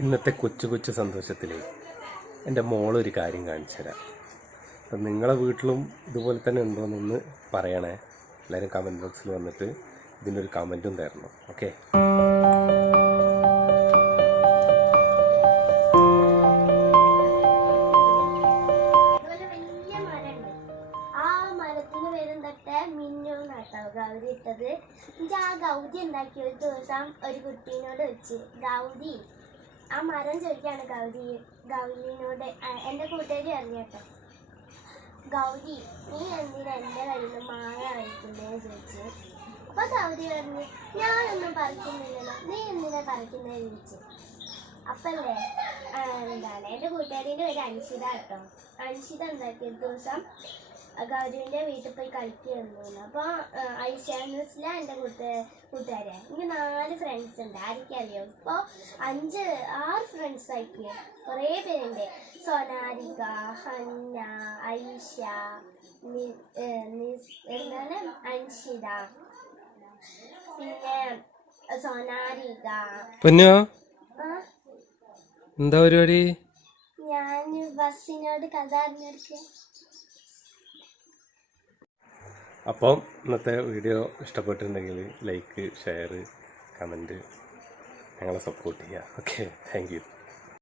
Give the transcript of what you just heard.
ഇന്നത്തെ കൊച്ചു കൊച്ചു സന്തോഷത്തിൽ എന്റെ മോളൊരു കാര്യം കാണിച്ചു തരാം അപ്പം നിങ്ങളെ വീട്ടിലും ഇതുപോലെ തന്നെ ഉണ്ടോയെന്നൊന്ന് പറയണേ. എല്ലാവരും കമന്റ് ബോക്സിൽ വന്നിട്ട് ഇതിന്റെ ഒരു കമന്റും തരണം. ഓക്കെ ഗൗരി ആ ഗൗരി ഉണ്ടാക്കി ഒരു ദിവസം ഒരു കുട്ടീനോട് വെച്ച്. ഗൗരി. ആ മരം ചോദിക്കാണ് ഗൗരി. ഗൗരിനോട് എന്റെ കൂട്ടുകാരി അറിഞ്ഞട്ടോ ഗൗരി നീ എന്തിനാ എന്റെ കയ്യിൽ നിന്ന് മാങ്ങ കഴിക്കുന്നതെന്ന് ചോദിച്ചു. അപ്പൊ ഗൗരി പറഞ്ഞു ഞാനൊന്നും പറിക്കുന്നില്ലല്ലോ. നീ എന്തിനാ പറിക്കുന്നതെന്ന് ചോദിച്ചു. അപ്പല്ലേ? എന്താണ്? എന്റെ കൂട്ടുകാരിന്റെ പേര് അനുഷിത കേട്ടോ. അനുഷിത ഒരു ദിവസം ഗൗരിന്റെ വീട്ടിൽ പോയി കളിക്കുന്നു അപ്പോൾ ഐഷ്യാനസിലെ എന്റെ കൂട്ട് കൂട്ടുകാരെ എനിക്ക് നാല് ഫ്രണ്ട്സ് ഉണ്ട്. ആരൊക്കെയറിയോ ഇപ്പോൾ അഞ്ച് ആറ് ഫ്രണ്ട്സ് ആയിട്ട് കുറേ പേരുണ്ട്. സോനാരിക ഹന്ന ഐഷ എന്താണ്? അൻഷിത. പിന്നെ സോനാരിക. പിന്നെ? എന്താ പരിപാടി? ഞാൻ ബസ്സിനോട് കഥ അറിഞ്ഞെടുക്കുക അപ്പം ഇന്നത്തെ വീഡിയോ ഇഷ്ടപ്പെട്ടിട്ടുണ്ടെങ്കിൽ ലൈക്ക് ഷെയർ കമന്റ് ഞങ്ങളെ സപ്പോർട്ട് ചെയ്യുക. Okay thank